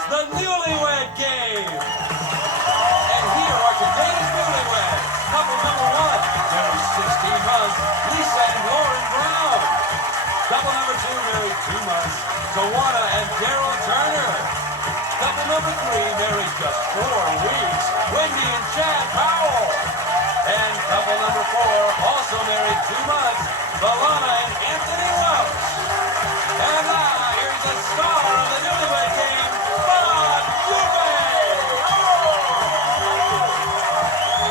It's the Newlywed Game. And here are today's newlyweds. Couple number one, married 16 months, Lisa and Lauren Brown. Couple number two, married 2 months, Tawana and Daryl Turner. Couple number three, married just 4 weeks, Wendy and Chad Powell. And couple number four, also married 2 months, Valana and Anthony Welch. And now, here's the star of the Newlywed Game, Bob Dubay.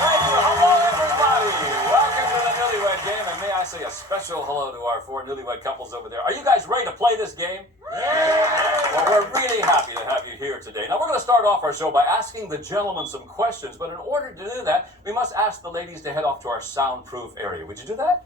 Thank you. Hello, everybody. Welcome to the Newlywed Game, and may I say a special hello to our 4 newlywed couples over there. Are you guys ready to play this game? Yeah. Well, we're really happy to have you here today. Now, we're going to start off our show by asking the gentlemen some questions, but in order to do that, we must ask the ladies to head off to our soundproof area. Would you do that?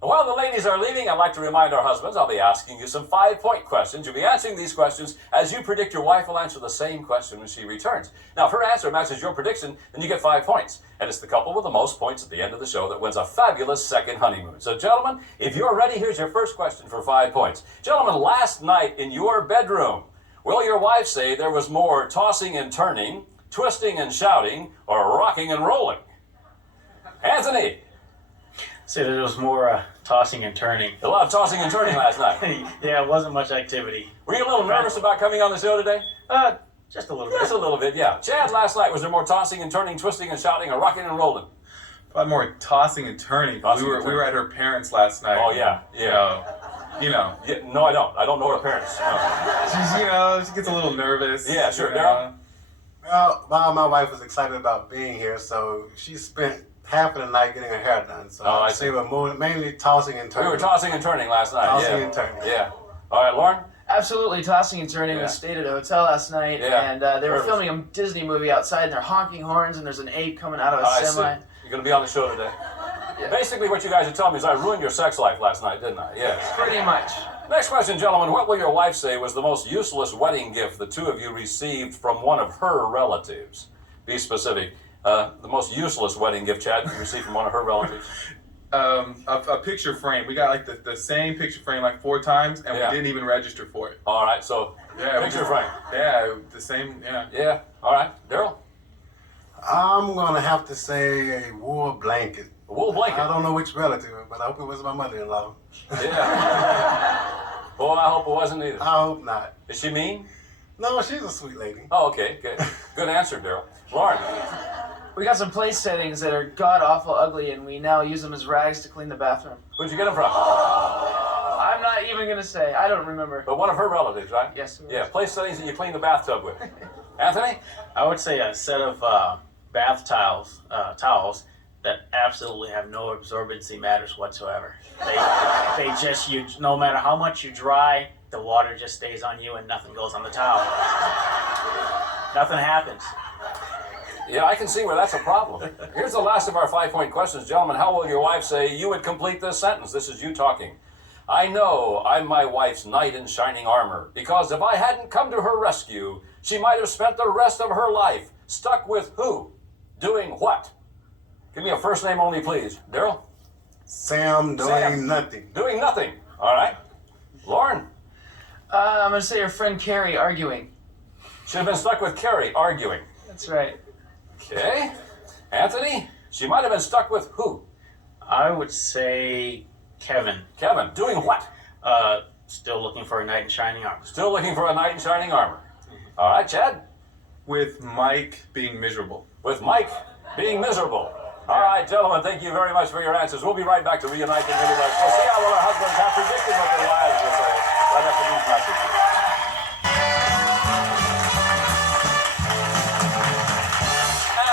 While the ladies are leaving, I'd like to remind our husbands I'll be asking you some 5-point questions. You'll be answering these questions as you predict your wife will answer the same question when she returns. Now, if her answer matches your prediction, then you get 5 points. And it's the couple with the most points at the end of the show that wins a fabulous second honeymoon. So, gentlemen, if you're ready, here's your first question for 5 points. Gentlemen, last night in your bedroom, will your wife say there was more tossing and turning, twisting and shouting, or rocking and rolling? Anthony? Say there was more tossing and turning. A lot of tossing and turning last night. Yeah, it wasn't much activity. Were you a little nervous about coming on the show today? Just a little bit. Just a little bit, yeah. Chad, last night, was there more tossing and turning, twisting and shouting, or rocking and rolling? Probably more tossing and turning. We were at her parents' last night. Oh, yeah, yeah. You know. Yeah, no, I don't. I don't know her parents. No. She gets a little nervous. Yeah, sure. Daryl? Well, my wife was excited about being here, so she spent half of the night getting her hair done. So I see. We were mainly tossing and turning. We were tossing and turning last night. Tossing yeah. and turning. Yeah. All right, Lauren? Absolutely, tossing and turning. Yeah. We stayed at a hotel last night, Yeah. and they were filming a Disney movie outside, and they're honking horns, and there's an ape coming out of a I semi. see. You're going to be on the show today. Yeah. Basically, what you guys are telling me is I ruined your sex life last night, didn't I? Yes. Pretty much. Next question, gentlemen. What will your wife say was the most useless wedding gift the two of you received from one of her relatives? Be specific. The most useless wedding gift, Chad, you received from one of her relatives? A picture frame. We got like the same picture frame like 4 times, and Yeah. we didn't even register for it. All right, so Yeah, picture frame. Yeah, the same. Yeah. Yeah, all right. Daryl? I'm gonna have to say a wool blanket. A wool blanket? I don't know which relative, but I hope it was my mother-in-law. Yeah. Boy, I hope it wasn't either. I hope not. Is she mean? No, she's a sweet lady. Oh, okay, good. Good answer, Daryl. Lauren? We got some place settings that are god-awful ugly, and we now use them as rags to clean the bathroom. Where'd you get them from? I'm not even going to say. I don't remember. But one of her relatives, right? Yes, it was. Yeah, place settings that you clean the bathtub with. Anthony? I would say a set of bath towels that absolutely have no absorbency matters whatsoever. They just, no matter how much you dry, the water just stays on you and nothing goes on the towel. Nothing happens. Yeah, I can see where that's a problem. Here's the last of our 5-point questions. Gentlemen, how will your wife say you would complete this sentence? This is you talking. I know I'm my wife's knight in shining armor, because if I hadn't come to her rescue, she might have spent the rest of her life stuck with who? Doing what? Give me a first name only, please. Daryl? Sam doing Sam. nothing. Doing nothing. All right. Lauren? I'm going to say her friend Carrie arguing. Should have been stuck with Carrie arguing. That's right. Okay. Anthony? She might have been stuck with who? I would say Kevin. Kevin. Doing what? Still looking for a knight in shining armor. Still looking for a knight in shining armor. All right, Chad? With Mike being miserable. With Mike being miserable. All right, gentlemen, thank you very much for your answers. We'll be right back to reunite the newlyweds. We'll see how well our husbands have predicted what their wives will say right after these messages.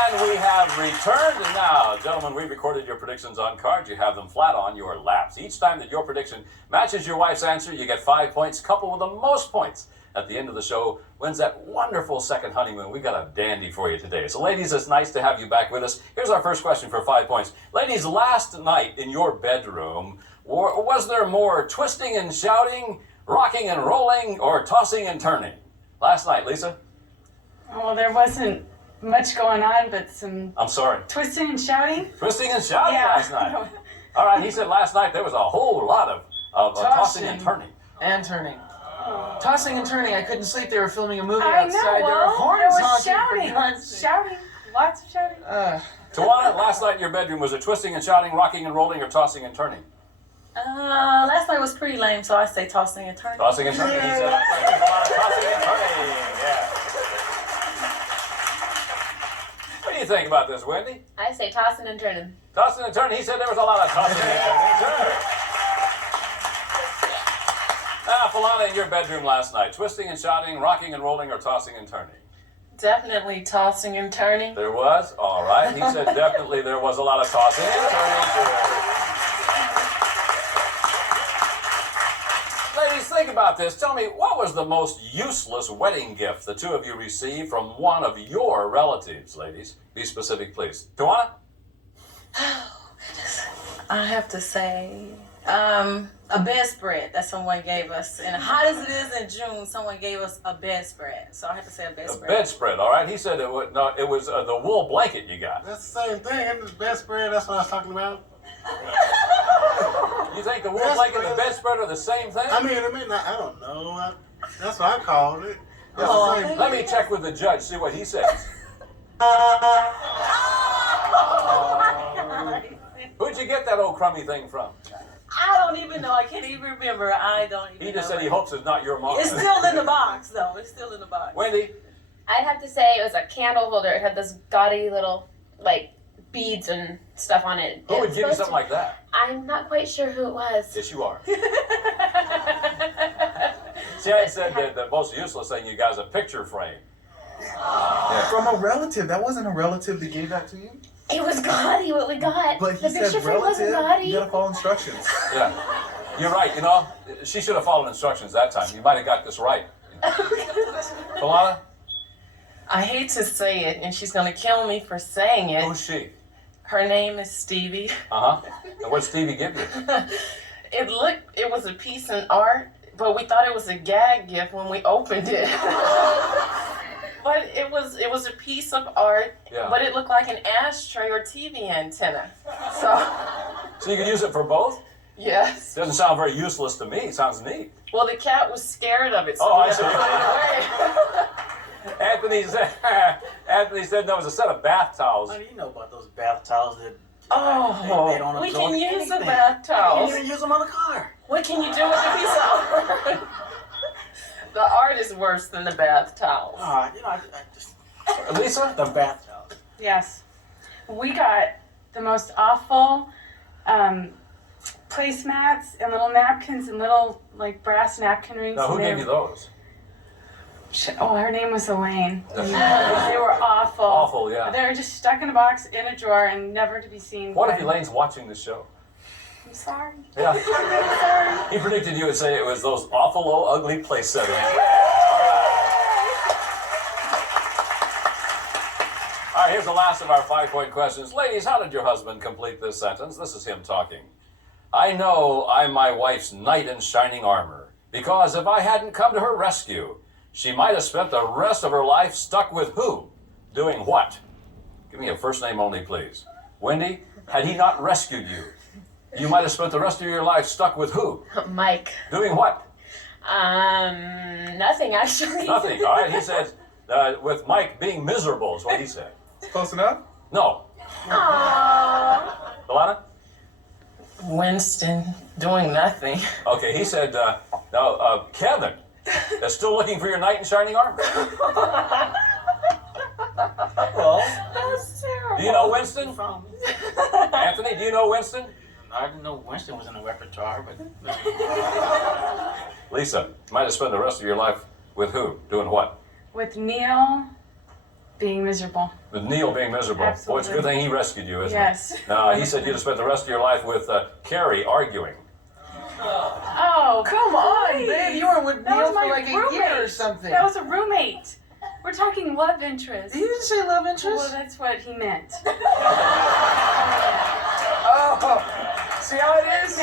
And we have returned. And now, gentlemen, we recorded your predictions on cards. You have them flat on your laps. Each time that your prediction matches your wife's answer, you get 5 points. Couple with the most points at the end of the show wins that wonderful second honeymoon. We got a dandy for you today. So, ladies, it's nice to have you back with us. Here's our first question for 5 points. Ladies, last night in your bedroom, was there more twisting and shouting, rocking and rolling, or tossing and turning? Last night, Lisa? Well, there wasn't much going on, but some I'm sorry. twisting and shouting. Twisting and shouting Yeah. last night. All right, he said last night there was a whole lot of tossing and turning. And turning. Tossing and turning. I couldn't sleep. They were filming a movie I outside. know. There were Well, horns there was honking, for shouting. God's sake. Shouting. Lots of shouting. Tawana, last night in your bedroom, was it twisting and shouting, rocking and rolling, or tossing and turning? Last night was pretty lame, so I say tossing and turning. Tossing and turning. He said last night was a lot of tossing and turning. Yeah. What do you think about this, Wendy? I say tossing and turning. Tossing and turning. He said there was a lot of tossing and turning. Sure. Now, Falana, in your bedroom last night, twisting and shouting, rocking and rolling, or tossing and turning? Definitely tossing and turning. There was? All right. He said definitely there was a lot of tossing and turning. Ladies, think about this. Tell me, what was the most useless wedding gift the two of you received from one of your relatives, ladies? Be specific, please. Tawana? Oh, goodness. I have to say, a bedspread that someone gave us. And hot as it is in June, someone gave us a bedspread. So I have to say a A bedspread. bedspread, all right. He said it was, no, it was the wool blanket you got. That's the same thing. Isn't it bedspread? That's what I was talking about. You think the wool blanket and the bedspread are the same thing? I mean, it may not. I don't know. That's what I called it. It's Oh, the same Let thing. me check with the judge, see what he says. Who'd you get that old crummy thing from? I don't even know. I can't even remember. I don't even He just know. said he hopes it's not your mom. It's still in the box, though. It's still in the box. Wendy? I'd have to say it was a candle holder. It had this gaudy little, like, beads and stuff on it. Who would It's give you supposed something like that? I'm not quite sure who it was. Yes, you are. See, I said that the most useless thing you got is a picture frame. From a relative. That wasn't a relative that gave that to you. It was gaudy what we got. But The he picture said frame wasn't relative. gaudy. You gotta follow instructions. Yeah. You're right, you know, she should have followed instructions that time. You might have got this right. Falana? I hate to say it, and she's going to kill me for saying it. Who's she? Her name is Stevie. Uh-huh. And what'd Stevie give you? It was a piece of art, but we thought it was a gag gift when we opened it. But it was a piece of art, Yeah. but it looked like an ashtray or TV antenna. So you could use it for both? Yes. Doesn't sound very useless to me. It sounds neat. Well, the cat was scared of it, so Oh, we I had to see. put it away. Anthony said there was a set of bath towels. What do you know about those bath towels that Oh, They don't we absorb can use the anything. bath you can't towels. even use them on the car? What can you do with a piece of art? The art is worse than the bath towels. I just Lisa? the bath towels. Yes. We got the most awful placemats and little napkins and little like brass napkin rings. Now, who and they gave you those? Oh, her name was Elaine. That's- They were awful. Awful, yeah. They were just stuck in a box in a drawer and never to be seen. What if again. Elaine's watching the show? I'm sorry. Yeah. I'm sorry. He predicted you would say it was those awful old ugly place settings. All right, here's the last of our 5-point questions. Ladies, how did your husband complete this sentence? This is him talking. I know I'm my wife's knight in shining armor, because if I hadn't come to her rescue, she might have spent the rest of her life stuck with who? Doing what? Give me a first name only, please. Wendy, had he not rescued you, you might have spent the rest of your life stuck with who? Mike. Doing what? Nothing actually. Nothing. All right, he said, with Mike being miserable is what he said. Close enough? No. Aww. Alana? Winston doing nothing. Okay, he said, Kevin is still looking for your knight in shining armor. Well, That's terrible. Do you know Winston? Anthony, do you know Winston? I didn't know Winston was in the repertoire, but Lisa, you might have spent the rest of your life with who? Doing what? With Neil being miserable. With Neil being miserable. Boy, it's a good Absolutely. thing he rescued you, isn't Yes. it? No, he said you'd have spent the rest of your life with Carrie arguing. Oh, Come on, babe. You were with That Neil was my for like a year or roommate. something. That was a roommate. We're talking love interest. You didn't say love Well, interest? that's what he meant. Oh, see how it is?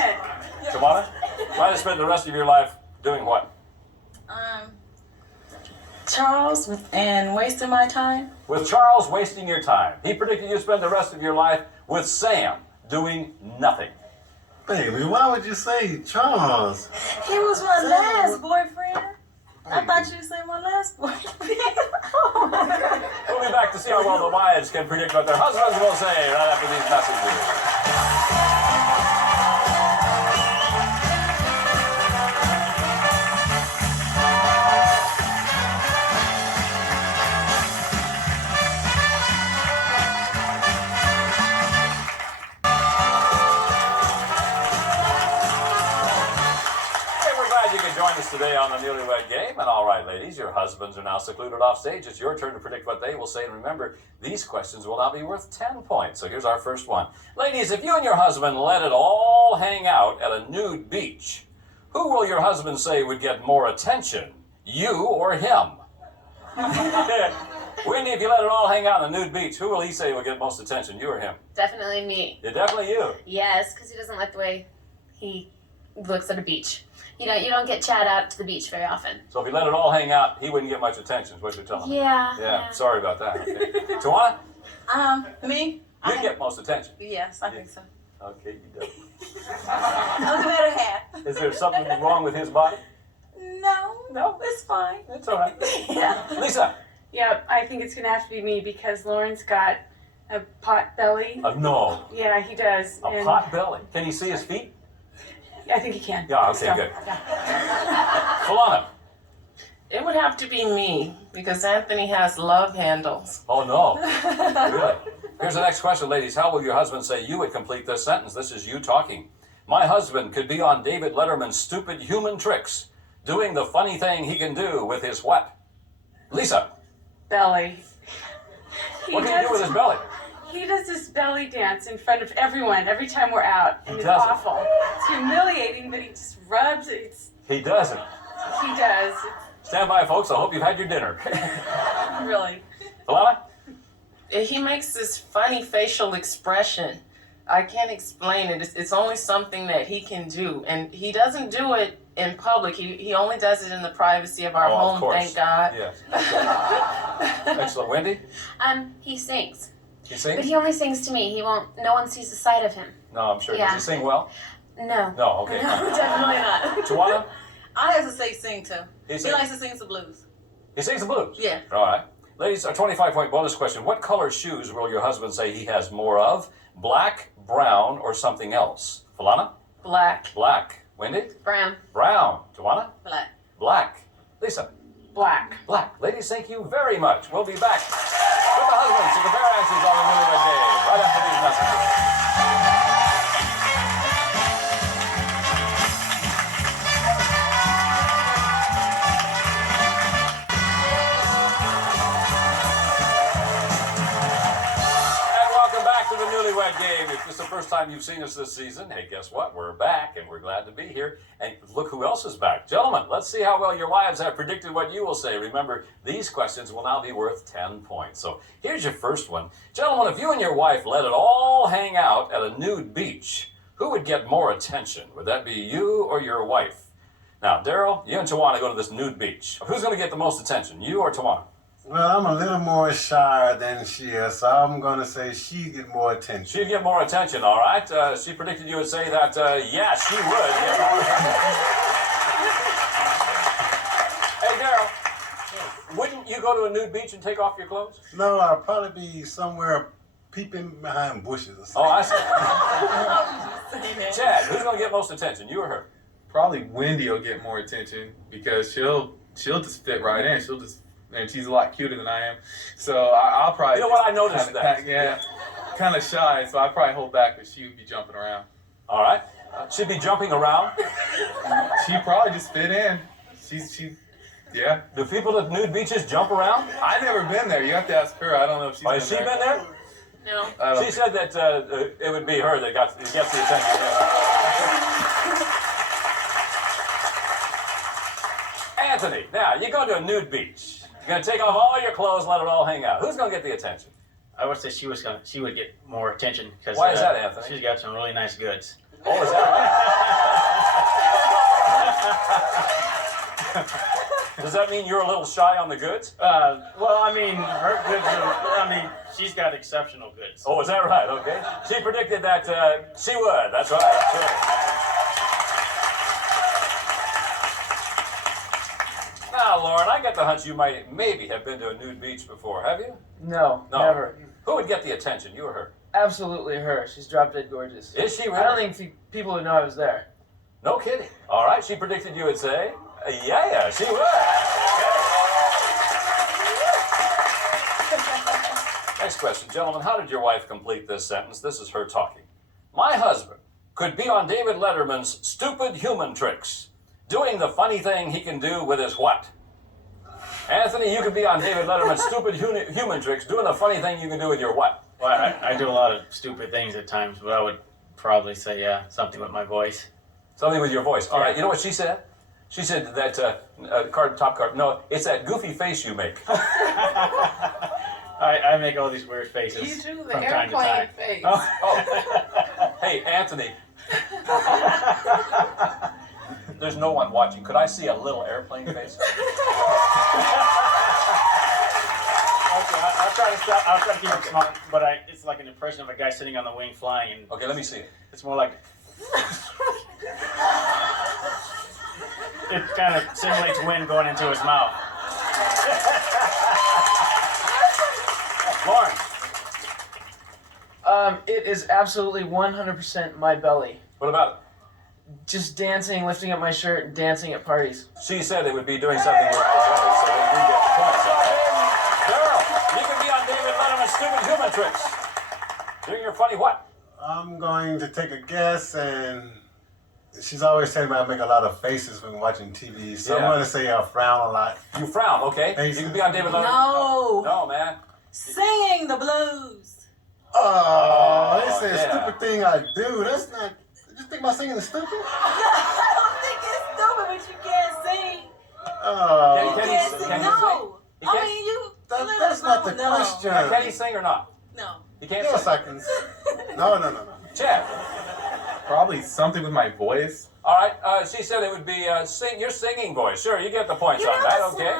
Tawana, might have spent the rest of your life doing what? Charles and wasting my time. With Charles wasting your time. He predicted you'd spend the rest of your life with Sam doing nothing. Baby, why would you say Charles? He was my last boyfriend. I thought you said my last boyfriend. Oh my God. We'll be back to see how well the wives can predict what their husbands will say right after these messages. Join us today on the Newlywed Game. And all right, ladies, your husbands are now secluded off stage. It's your turn to predict what they will say. And remember, these questions will now be worth 10 points. So here's our first one. Ladies, if you and your husband let it all hang out at a nude beach, who will your husband say would get more attention, you or him? Wendy, if you let it all hang out on a nude beach, who will he say will get most attention, you or him? Definitely me. Yeah, definitely you. Yes, because he doesn't like the way he looks at a beach. You don't get Chad out to the beach very often. So if he let it all hang out, he wouldn't get much attention, is what you're telling me. Yeah. Sorry about that. Okay. Tawana? Me? You get most attention. Yes, I think so. Okay, you do. I'm the better half. Is there something wrong with his body? No, it's fine. It's all right. Yeah. Lisa? Yeah, I think it's gonna have to be me because Lauren's got a pot belly. No. Yeah, he does. A pot belly. Can he see his feet? I think he can. Yeah, okay, So, good. Yeah. Falana? It would have to be me because Anthony has love handles. Oh, no. Really? Here's the next question, ladies. How will your husband say you would complete this sentence? This is you talking. My husband could be on David Letterman's Stupid Human Tricks, doing the funny thing he can do with his what? Lisa? Belly. What can he do with his belly? He does this belly dance in front of everyone every time we're out, and He it's does it. awful. It's humiliating, but he just rubs it. He doesn't. He does. Stand by, folks. I hope you've had your dinner. Really. Falana? He makes this funny facial expression. I can't explain it. It's only something that he can do. And he doesn't do it in public. He only does it in the privacy of our Oh, of home, course. thank God. Yes. Excellent. Wendy? He sings. He But sings? he only sings to me. No one sees the side of him. No, I'm sure. Yeah. Does he sing well? No. No, okay. No, definitely not. Tawana? I have to say sing too. He He sings. likes to sing some blues. He sings the blues? Yeah. All right. Ladies, a 25-point bonus question. What color shoes will your husband say he has more of? Black, brown, or something else? Falana? Black. Black. Wendy? Brown. Brown. Tawana? Black. Black. Lisa? Black. Black. Ladies, thank you very much. We'll be back with the husbands to compare answers on the Newlywed Game right after these messages. And welcome back to the Newlywed Game. If this is the first time you've seen us this season, hey, guess what? We're back, and we're glad to be here. And look who else is back. Gentlemen, let's see how well your wives have predicted what you will say. Remember, these questions will now be worth 10 points. So here's your first one. Gentlemen, if you and your wife let it all hang out at a nude beach, who would get more attention? Would that be you or your wife? Now, Daryl, you and Tawana go to this nude beach. Who's going to get the most attention, you or Tawana? Well, I'm a little more shy than she is, so I'm going to say she get more attention. She'd get more attention, all right? She predicted you would say that, yes, she would get more attention. Hey, Daryl, wouldn't you go to a nude beach and take off your clothes? No, I'll probably be somewhere peeping behind bushes or something. Oh, I see. Chad, who's going to get most attention, you or her? Probably Wendy will get more attention because she'll just fit right in. And she's a lot cuter than I am. So I'll probably. You know what? I noticed that. Yeah. Kind of shy, so I probably hold back, but she would be jumping around. All right. She'd be jumping around. She probably just fit in. Yeah. Do people at nude beaches jump around? I never been there. You have to ask her. I don't know if she's Has she been there? No. I don't She said that it would be her that gets the attention. Anthony, now you go to a nude beach. You're gonna take off all your clothes, let it all hang out. Who's gonna get the attention? I would say she would get more attention because Why is that, Anthony? she's got some really nice goods. Oh, is that right? Does that mean you're a little shy on the goods? Well, I mean, her goods she's got exceptional goods. Oh, is that right? Okay. She predicted that she would. That's right. Sure. Now, Now, Lauren, I get the hunch you might maybe have been to a nude beach before. Have you? No, No. never. Who would get the attention, you or her? Absolutely her. She's drop dead gorgeous. Is she really? I don't think people would know I was there. No kidding. All right, she predicted you would say, yeah, she would. Next question, gentlemen. How did your wife complete this sentence? This is her talking. My husband could be on David Letterman's Stupid Human Tricks, doing the funny thing he can do with his what? Anthony, you could be on David Letterman's Stupid Human Tricks, doing the funny thing you can do with your what? Well, I do a lot of stupid things at times, but I would probably say something with my voice. Something with your voice. All Yeah. right, you know what she said? She said that top card. No, it's that goofy face you make. I make all these weird faces You do the from time to airplane time. face. Oh. Hey, Anthony. There's no one watching. Could I see a little airplane face? I'll try to stop. I'll try to keep it small, but it's like an impression of a guy sitting on the wing flying, and Okay, let me see it. it's more like it kind of simulates wind going into his mouth. Lauren. It is absolutely 100% my belly. What about Just dancing, lifting up my shirt, and dancing at parties. it? She said it would be doing something with her belly, so they do get points. Daryl, you can be on David Letterman's Stupid Human Tricks. Doing your funny what? I'm going to take a guess, and she's always telling me I make a lot of faces when watching TV, so Yeah. I'm going to say I frown a lot. You frown, okay? Faces. You can be on David Letterman. No. No, man. Singing the blues. Oh, it's a yeah. stupid thing I do. That's not. You think my singing is stupid? I don't think it's stupid, but you can't sing. Oh, Can You can't sing. can you No. He I can't- mean, you. that's not the no. question. Can he sing or not? No. He can't Yes, sing. I can. No. Chad. Probably something with my voice. All right, she said it would be your singing voice. Sure, you get the points on that, okay?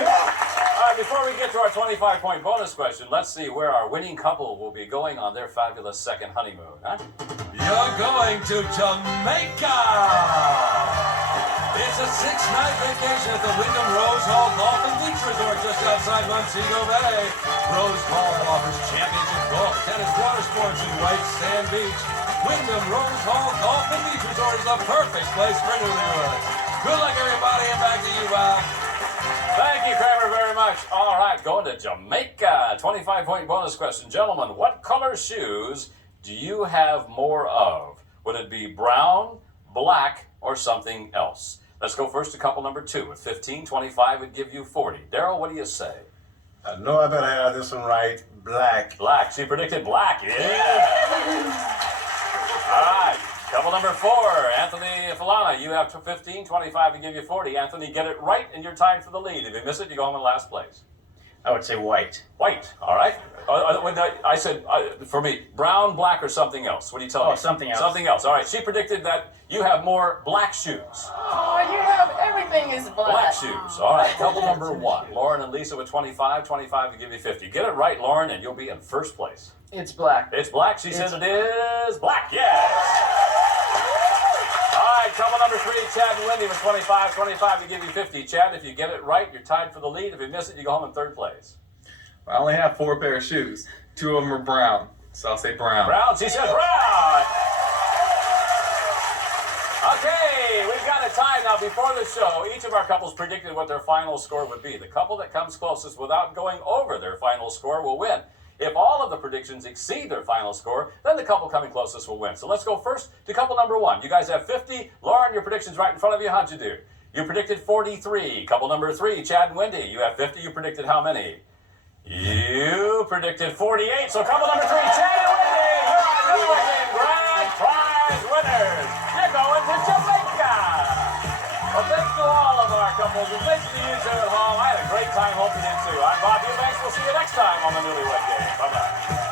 Yeah. All right, before we get to our 25-point bonus question, let's see where our winning couple will be going on their fabulous second honeymoon, huh? You're going to Jamaica! It's a 6-night vacation at the Wyndham Rose Hall Golf and Beach Resort just outside Montego Bay. Rose Hall offers championship golf, tennis, water sports, and white sand beach. Wyndham Rose Hall Golf and Beach Resort is the perfect place for newlyweds. Good luck, everybody, and back to you, Bob. Thank you, Kramer, very much. All right, going to Jamaica. 25-point bonus question. Gentlemen, what color shoes do you have more of? Would it be brown, black, or something else? Let's go first to couple number 2. With 15, 25 would give you 40. Daryl, what do you say? I know I better have this one right. Black. Black. She predicted black. Yeah. All right. Couple number 4. Anthony Falana, you have 15, 25 to give you 40. Anthony, get it right, and you're tied for the lead. If you miss it, you go home in last place. I would say white. White. All right. I said, for me, brown, black, or something else. What do you tell me? Oh, something else. Something else. All right. She predicted that you have more black shoes. Oh, you have everything is black. Black shoes. All right. Couple number 1. Lauren and Lisa with 25, 25 to give you 50. Get it right, Lauren, and you'll be in first place. It's black. It's black. She says it is black. Yes. All right. Couple number 3. Chad and Wendy with 25, 25 to give you 50. Chad, if you get it right, you're tied for the lead. If you miss it, you go home in third place. I only have 4 pair of shoes. 2 of them are brown, so I'll say brown. Brown. She said brown. Okay, we've got a tie now. Before the show, each of our couples predicted what their final score would be. The couple that comes closest without going over their final score will win. If all of the predictions exceed their final score, then the couple coming closest will win. So let's go first to couple number 1. You guys have 50. Lauren, your prediction's right in front of you. How'd you do? You predicted 43. Couple number 3, Chad and Wendy. You have 50. You predicted how many? You predicted 48. So couple number 3, Chad and Wendy. You're our Newlywed Game grand prize winners. You're going to Jamaica. Well, thanks to all of our couples, and thanks to you two at home. I had a great time, hope you did too. I'm Bob Eubanks. We'll see you next time on the Newlywed Game. Bye-bye.